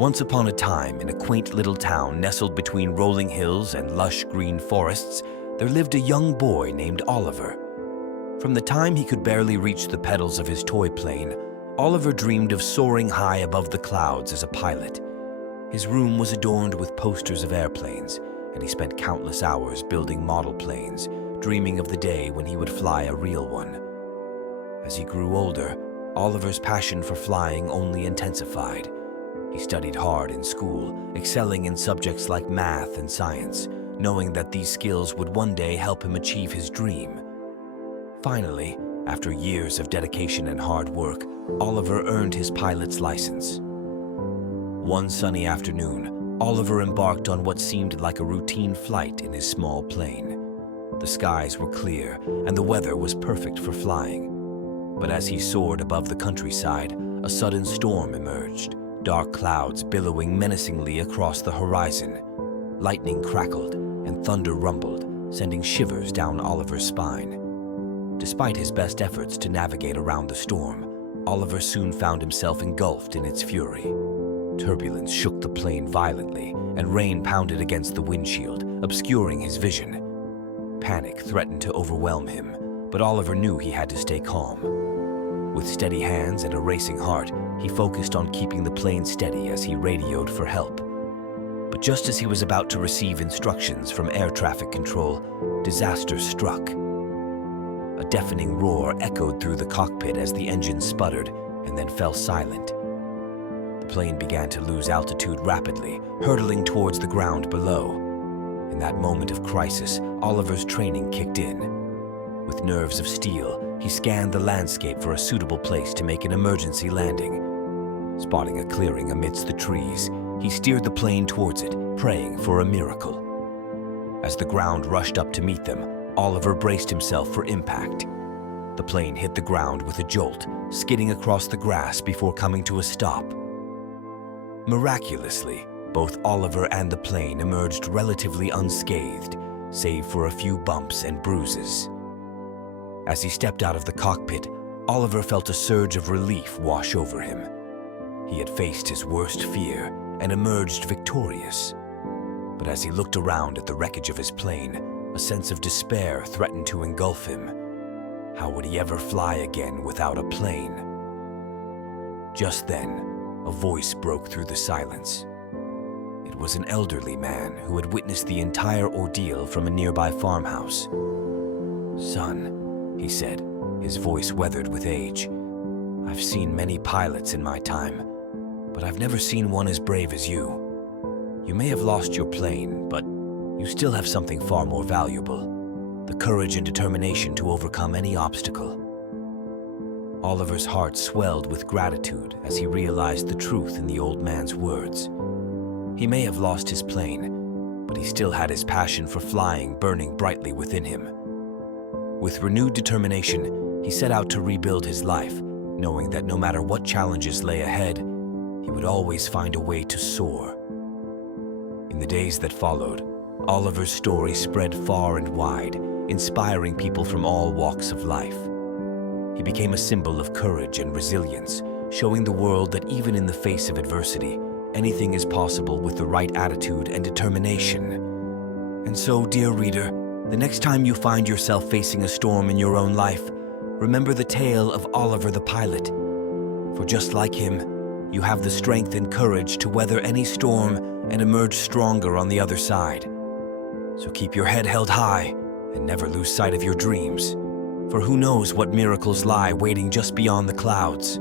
Once upon a time, in a quaint little town nestled between rolling hills and lush green forests, there lived a young boy named Oliver. From the time he could barely reach the pedals of his toy plane, Oliver dreamed of soaring high above the clouds as a pilot. His room was adorned with posters of airplanes, and he spent countless hours building model planes, dreaming of the day when he would fly a real one. As he grew older, Oliver's passion for flying only intensified. He studied hard in school, excelling in subjects like math and science, knowing that these skills would one day help him achieve his dream. Finally, after years of dedication and hard work, Oliver earned his pilot's license. One sunny afternoon, Oliver embarked on what seemed like a routine flight in his small plane. The skies were clear, and the weather was perfect for flying. But as he soared above the countryside, a sudden storm emerged, dark clouds billowing menacingly across the horizon. Lightning crackled, and thunder rumbled, sending shivers down Oliver's spine. Despite his best efforts to navigate around the storm, Oliver soon found himself engulfed in its fury. Turbulence shook the plane violently, and rain pounded against the windshield, obscuring his vision. Panic threatened to overwhelm him, but Oliver knew he had to stay calm. With steady hands and a racing heart, he focused on keeping the plane steady as he radioed for help. But just as he was about to receive instructions from air traffic control, disaster struck. A deafening roar echoed through the cockpit as the engine sputtered and then fell silent. The plane began to lose altitude rapidly, hurtling towards the ground below. In that moment of crisis, Oliver's training kicked in. With nerves of steel, he scanned the landscape for a suitable place to make an emergency landing. Spotting a clearing amidst the trees, he steered the plane towards it, praying for a miracle. As the ground rushed up to meet them, Oliver braced himself for impact. The plane hit the ground with a jolt, skidding across the grass before coming to a stop. Miraculously, both Oliver and the plane emerged relatively unscathed, save for a few bumps and bruises. As he stepped out of the cockpit, Oliver felt a surge of relief wash over him. He had faced his worst fear and emerged victorious. But as he looked around at the wreckage of his plane, a sense of despair threatened to engulf him. How would he ever fly again without a plane? Just then, a voice broke through the silence. It was an elderly man who had witnessed the entire ordeal from a nearby farmhouse. "Son," he said, his voice weathered with age, "I've seen many pilots in my time, but I've never seen one as brave as you. You may have lost your plane, but you still have something far more valuable, the courage and determination to overcome any obstacle." Oliver's heart swelled with gratitude as he realized the truth in the old man's words. He may have lost his plane, but he still had his passion for flying burning brightly within him. With renewed determination, he set out to rebuild his life, knowing that no matter what challenges lay ahead, he would always find a way to soar. In the days that followed, Oliver's story spread far and wide, inspiring people from all walks of life. He became a symbol of courage and resilience, showing the world that even in the face of adversity, anything is possible with the right attitude and determination. And so, dear reader, the next time you find yourself facing a storm in your own life, remember the tale of Oliver the pilot. For just like him, you have the strength and courage to weather any storm and emerge stronger on the other side. So keep your head held high and never lose sight of your dreams. For who knows what miracles lie waiting just beyond the clouds.